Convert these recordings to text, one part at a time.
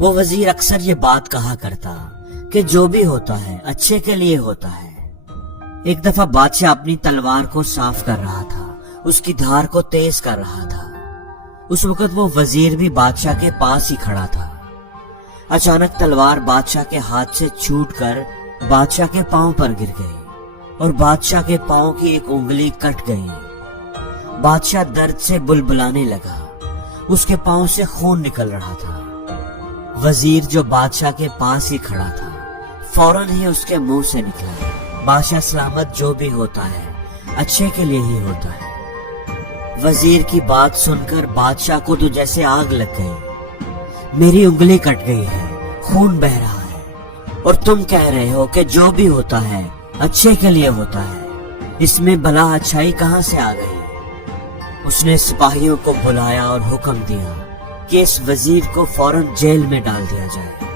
وہ وزیر اکثر یہ بات کہا کرتا کہ جو بھی ہوتا ہے اچھے کے لیے ہوتا ہے۔ ایک دفعہ بادشاہ اپنی تلوار کو صاف کر رہا تھا، اس کی دھار کو تیز کر رہا تھا۔ اس وقت وہ وزیر بھی بادشاہ کے پاس ہی کھڑا تھا۔ اچانک تلوار بادشاہ کے ہاتھ سے چھوٹ کر بادشاہ کے پاؤں پر گر گئی اور بادشاہ کے پاؤں کی ایک انگلی کٹ گئی۔ بادشاہ درد سے بلبلانے لگا، اس کے پاؤں سے خون نکل رہا تھا۔ وزیر جو بادشاہ کے پاس ہی کھڑا تھا فوراً ہی اس کے منہ سے نکلا، بادشاہ سلامت، جو بھی ہوتا ہے اچھے کے لیے ہی ہوتا ہے۔ وزیر کی بات سن کر بادشاہ کو تو جیسے آگ لگ گئی۔ میری انگلی کٹ گئی ہے، خون بہ رہا ہے، اور تم کہہ رہے ہو کہ جو بھی ہوتا ہے اچھے کے لیے ہوتا ہے، اس میں بھلا اچھائی کہاں سے آ گئی؟ اس نے سپاہیوں کو بلایا اور حکم دیا کہ اس وزیر کو فوراً جیل میں ڈال دیا جائے۔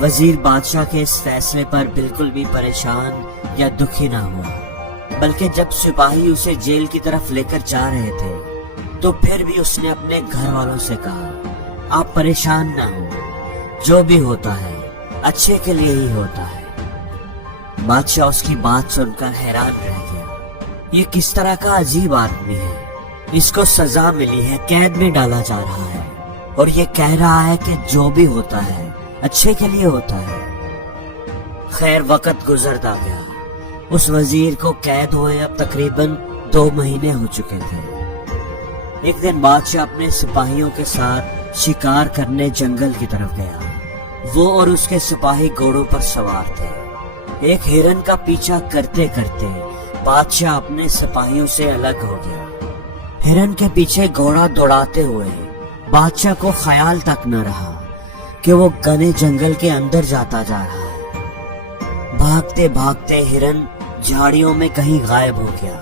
وزیر بادشاہ کے اس فیصلے پر بالکل بھی پریشان یا دکھی نہ ہوا، بلکہ جب سپاہی اسے جیل کی طرف لے کر جا رہے تھے تو پھر بھی اس نے اپنے گھر والوں سے کہا، آپ پریشان نہ ہو، جو بھی ہوتا ہے اچھے کے لیے ہی ہوتا ہے۔ بادشاہ اس کی بات سن کر حیران رہ گیا۔ یہ کس طرح کا عجیب آدمی ہے، اس کو سزا ملی ہے، قید میں ڈالا جا رہا ہے، اور یہ کہہ رہا ہے کہ جو بھی ہوتا ہے اچھے کے لیے ہوتا ہے۔ خیر وقت گزرتا گیا، اس وزیر کو قید ہوئے اب تقریباً 2 مہینے ہو چکے تھے۔ ایک دن بادشاہ اپنے سپاہیوں کے ساتھ شکار کرنے جنگل کی طرف گیا۔ وہ اور اس کے سپاہی گھوڑوں پر سوار تھے۔ ایک ہرن کا پیچھا کرتے کرتے بادشاہ اپنے سپاہیوں سے الگ ہو گیا۔ ہرن کے پیچھے گھوڑا دوڑاتے ہوئے بادشاہ کو خیال تک نہ رہا کہ وہ گھنے جنگل کے اندر جاتا جا رہا ہے۔ بھاگتے بھاگتے ہرن جھاڑیوں میں کہیں غائب ہو گیا۔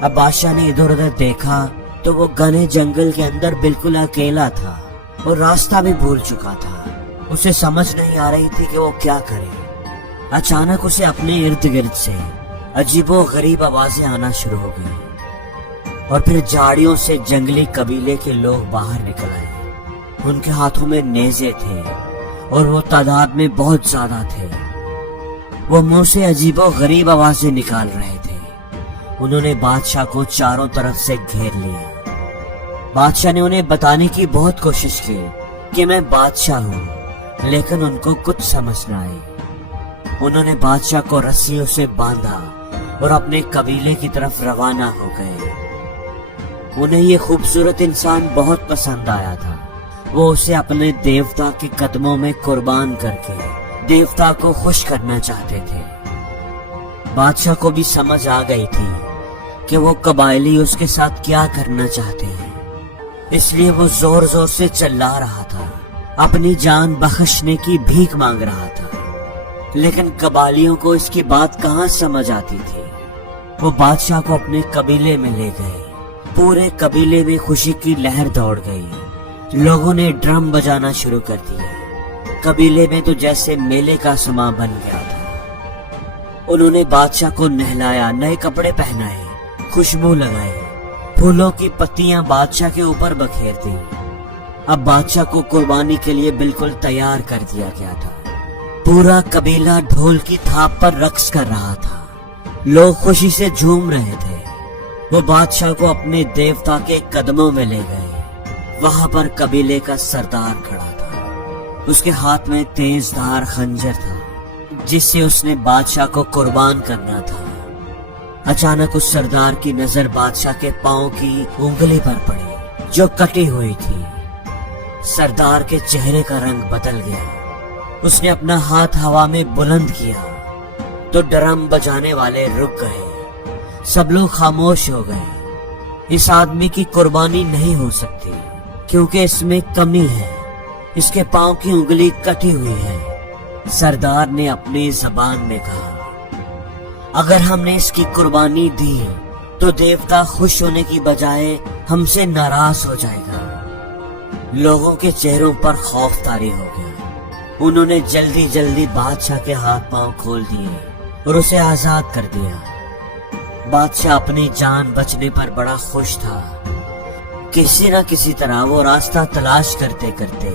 اب بادشاہ نے ادھر ادھر دیکھا تو وہ گھنے جنگل کے اندر بالکل اکیلا تھا اور راستہ بھی بھول چکا تھا۔ اسے سمجھ نہیں آ رہی تھی کہ وہ کیا کرے۔ اچانک اسے اپنے ارد گرد سے عجیب و غریب آوازیں آنا شروع ہو گئی، اور پھر جھاڑیوں سے جنگلی قبیلے کے لوگ باہر نکل آئے۔ ان کے ہاتھوں میں نیزے تھے اور وہ تعداد میں بہت زیادہ تھے۔ وہ منہ سے عجیب و غریب آوازیں نکال رہے تھے۔ انہوں نے بادشاہ کو چاروں طرف سے گھیر لیا۔ بادشاہ نے انہیں بتانے کی بہت کوشش کی کہ میں بادشاہ ہوں، لیکن ان کو کچھ سمجھ نہ آئی۔ انہوں نے بادشاہ کو رسیوں سے باندھا اور اپنے قبیلے کی طرف روانہ ہو گئے۔ انہیں یہ خوبصورت انسان بہت پسند آیا تھا۔ وہ اسے اپنے دیوتا کے قدموں میں قربان کر کے دیوتا کو خوش کرنا چاہتے تھے۔ بادشاہ کو بھی سمجھ آ گئی تھی کہ وہ قبائلی اس کے ساتھ کیا کرنا چاہتے ہیں، اس لیے وہ زور زور سے چلا رہا تھا، اپنی جان بخشنے کی بھیک مانگ رہا تھا۔ لیکن قبائلیوں کو اس کی بات کہاں سمجھ آتی تھی۔ وہ بادشاہ کو اپنے قبیلے میں لے گئے۔ پورے قبیلے میں خوشی کی لہر دوڑ گئی۔ لوگوں نے ڈرم بجانا شروع کر دیے۔ قبیلے میں تو جیسے میلے کا سما بن گیا تھا۔ انہوں نے بادشاہ کو نہلایا، نئے کپڑے پہنائے، خوشبو لگائے، پھولوں کی پتیاں بادشاہ کے اوپر بکھیر دی۔ اب بادشاہ کو قربانی کے لیے بالکل تیار کر دیا گیا تھا۔ پورا قبیلہ ڈھول کی تھاپ پر رقص کر رہا تھا۔ لوگ خوشی سے جھوم رہے تھے۔ وہ بادشاہ کو اپنے دیوتا کے قدموں میں لے گئے۔ وہاں پر قبیلے کا سردار کھڑا تھا۔ اس کے ہاتھ میں تیز دھار خنجر تھا جس سے اس نے بادشاہ کو قربان کرنا تھا۔ اچانک اس سردار کی نظر بادشاہ کے پاؤں کی انگلی پر پڑی جو کٹی ہوئی تھی۔ سردار کے چہرے کا رنگ بدل گیا۔ اس نے اپنا ہاتھ ہوا میں بلند کیا تو ڈرم بجانے والے رک گئے۔ سب لوگ خاموش ہو گئے۔ اس آدمی کی قربانی نہیں ہو سکتی کیونکہ اس میں کمی ہے، اس کے پاؤں کی انگلی کٹی ہوئی ہے۔ سردار نے اپنی زبان میں کہا، اگر ہم نے اس کی قربانی دی تو دیوتا خوش ہونے کی بجائے ہم سے ناراض ہو جائے گا۔ لوگوں کے چہروں پر خوف طاری ہو گیا۔ انہوں نے جلدی جلدی بادشاہ کے ہاتھ پاؤں کھول دیے اور اسے آزاد کر دیا۔ بادشاہ اپنی جان بچنے پر بڑا خوش تھا۔ کسی نہ کسی طرح وہ راستہ تلاش کرتے کرتے